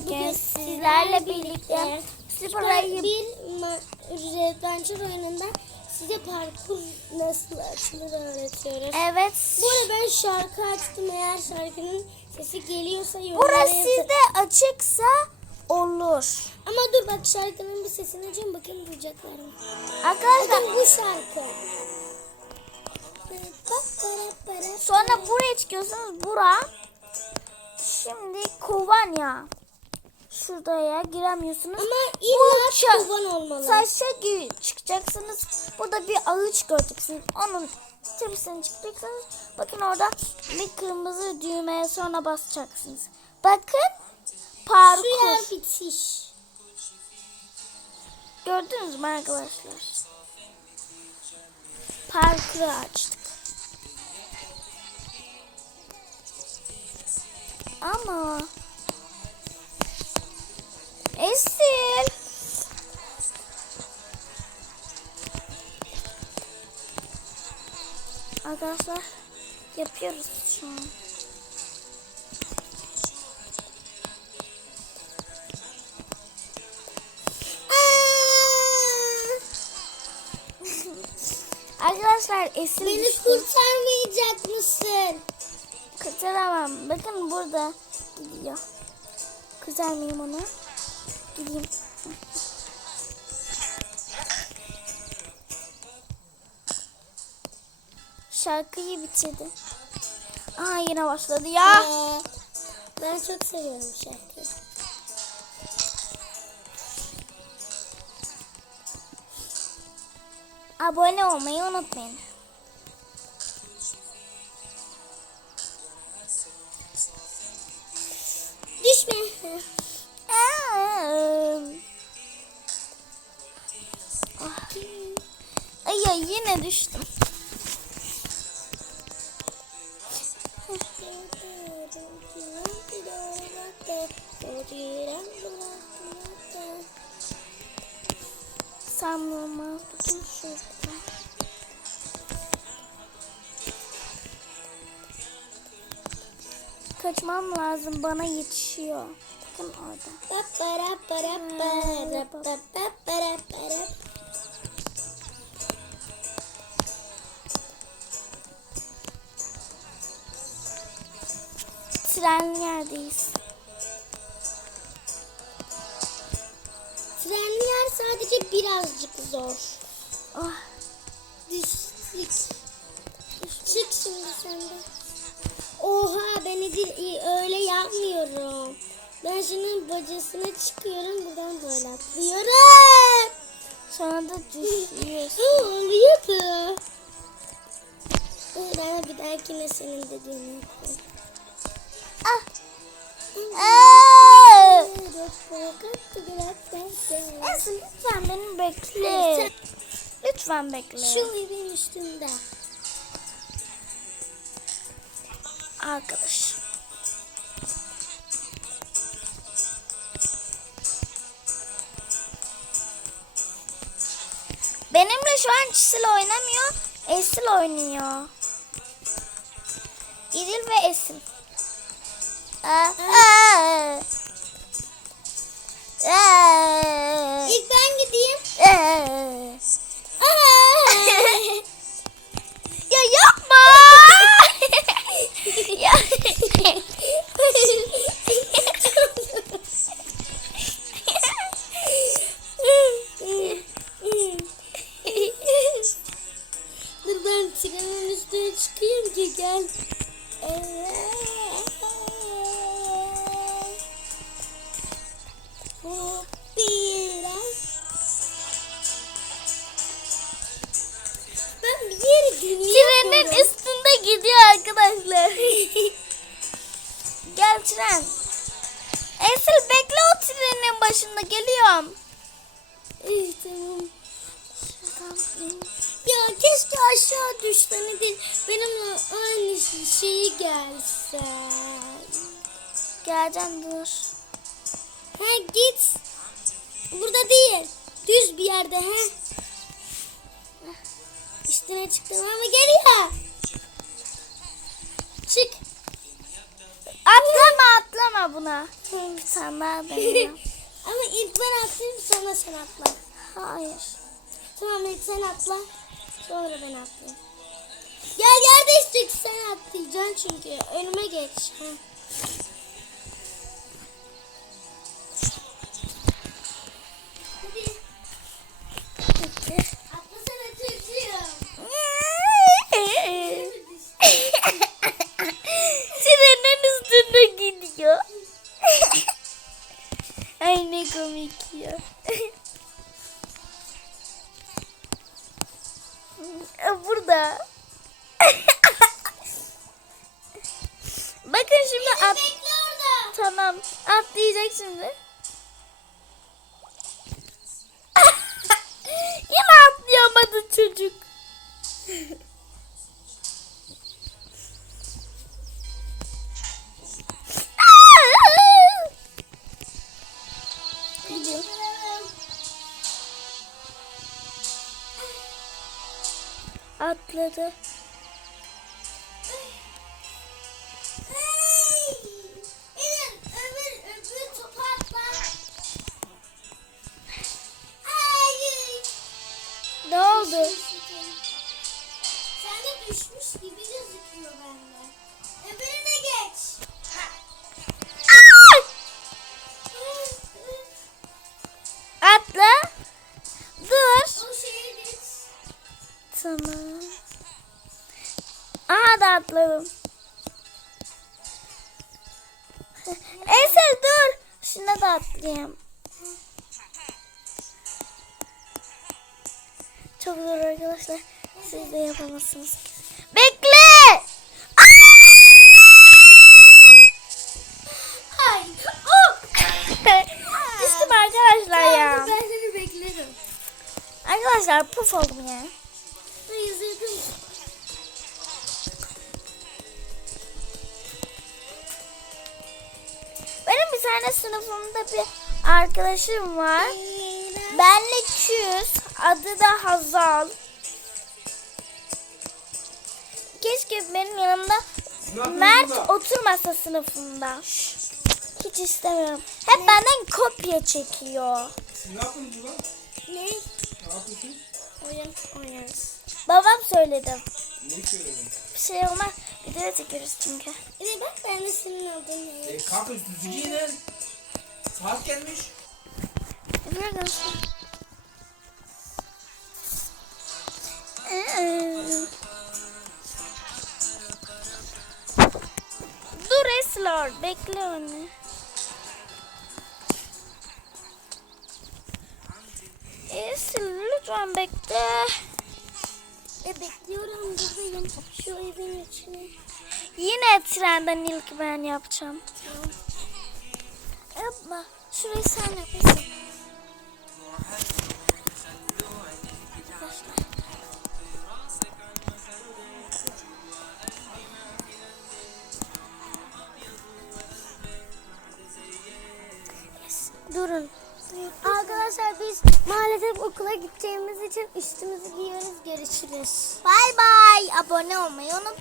bugün sizlerle birlikte Spray'ı bir Adventure oyununda size parkur nasıl açılır öğretiyoruz. Evet. Bu arada ben şarkı açtım eğer şarkının sesi geliyorsa yorumlara Burası sizde açıksa olur. Ama dur bak şarkının bir sesini açayım bakayım duyacaklar mı? Arkadaşlar Bakın bu şarkı. sonra buraya çıkıyorsunuz. Bura. Şimdi Kovanya. Şuraya giremiyorsunuz. Ama illa ça- çoban olmalı. Saçta gi- çıkacaksınız. Burada bir ağaç göreceksiniz. Onun tepesine çıkacaksınız. Bakın orada bir kırmızı düğmeye sonra basacaksınız. Bakın parkur. Yer bitiş. Gördünüz mü arkadaşlar? Parkuru açtık. Ama Esil Arkadaşlar yapıyoruz şu an. Arkadaşlar Esil Beni düştü. kurtarmayacak mısın? Kurtaramam. Bakın burada gidiyor. Kurtarmayayım onu. Gideyim. Şarkıyı bitirdi. Aa yine başladı ya. Ee, ben çok seviyorum şarkıyı. Abone olmayı unutmayın. Düşme. Yine düştüm. Kaçmam lazım bana yetişiyor. Bakın orada. Trenli yerdeyiz. Trenli yer sadece birazcık zor. Oh, Düştük. Çık şimdi sen de. Oha ben Edil öyle yapmıyorum. Ben şunun bacasına çıkıyorum buradan böyle atlıyorum. sonra da. Ne oluyordu? Ben bir dahakine senin dediğini yapayım. Esin lütfen beni bekle. Lütfen bekle. Şu evin üstünde. arkadaş. Benimle şu an Çisil oynamıyor. Esil oynuyor. İdil ve Esil. İlk ben gideyim. Ya yapma. ya. Dur ben trenin üstüne çıkayım ki gel. Dinliyorum. üstünde gidiyor arkadaşlar. Gel tren. Esil bekle o trenin başında geliyorum. İyi tamam. Ya keşke aşağı düşsen değil. Benimle aynı şeyi gelsen. Geleceğim dur. Ha git. Burada değil. Düz bir yerde he. Üstüne çıktım ama geliyor. Çık. Atlama atlama buna. Daha deneyeyim. Ama ilk ben atlayayım sonra sen atla. Hayır. Tamam ilk sen atla. Sonra ben atlayayım. Gel gel değiştik sen atlayacaksın çünkü. Önüme geç. Heh. At. Tamam. Atlayacak şimdi. Yine atlayamadı çocuk. Atladı. Atladım. Eser dur. Şuna da atlayayım. Çok zor arkadaşlar. Siz de yapamazsınız. Bekle. Hayır. Oh! Düştüm arkadaşlar ya. Ben seni beklerim. Arkadaşlar puf oldum ya. Ben Benim bir tane sınıfımda bir arkadaşım var. Benle küs. Adı da Hazal. Keşke benim yanımda Mert oturmasa sınıfımda. Hiç istemiyorum. Hep benden kopya çekiyor. Ne yapıyorsun burada? Ne? Ne yapıyorsun? Oyun oynarız. Babam söyledi. Ne söyledin? Bir şey olmaz. Video çekiyoruz çünkü. Bir bak ben de senin adını. E kanka düzgün giyinin. Saat gelmiş. Biliyor musun? Dur Eslor. Bekle onu. Eslor lütfen bekle. E bekliyorum buradayım. Şu evin içine. Yine trenden ilk ben yapacağım. Yapma. Şurayı sen yapasın. Durun. Arkadaşlar biz maalesef okula gideceğimiz için üstümüzü giyiyoruz. Görüşürüz. Bay bay. Abone olmayı unutmayın.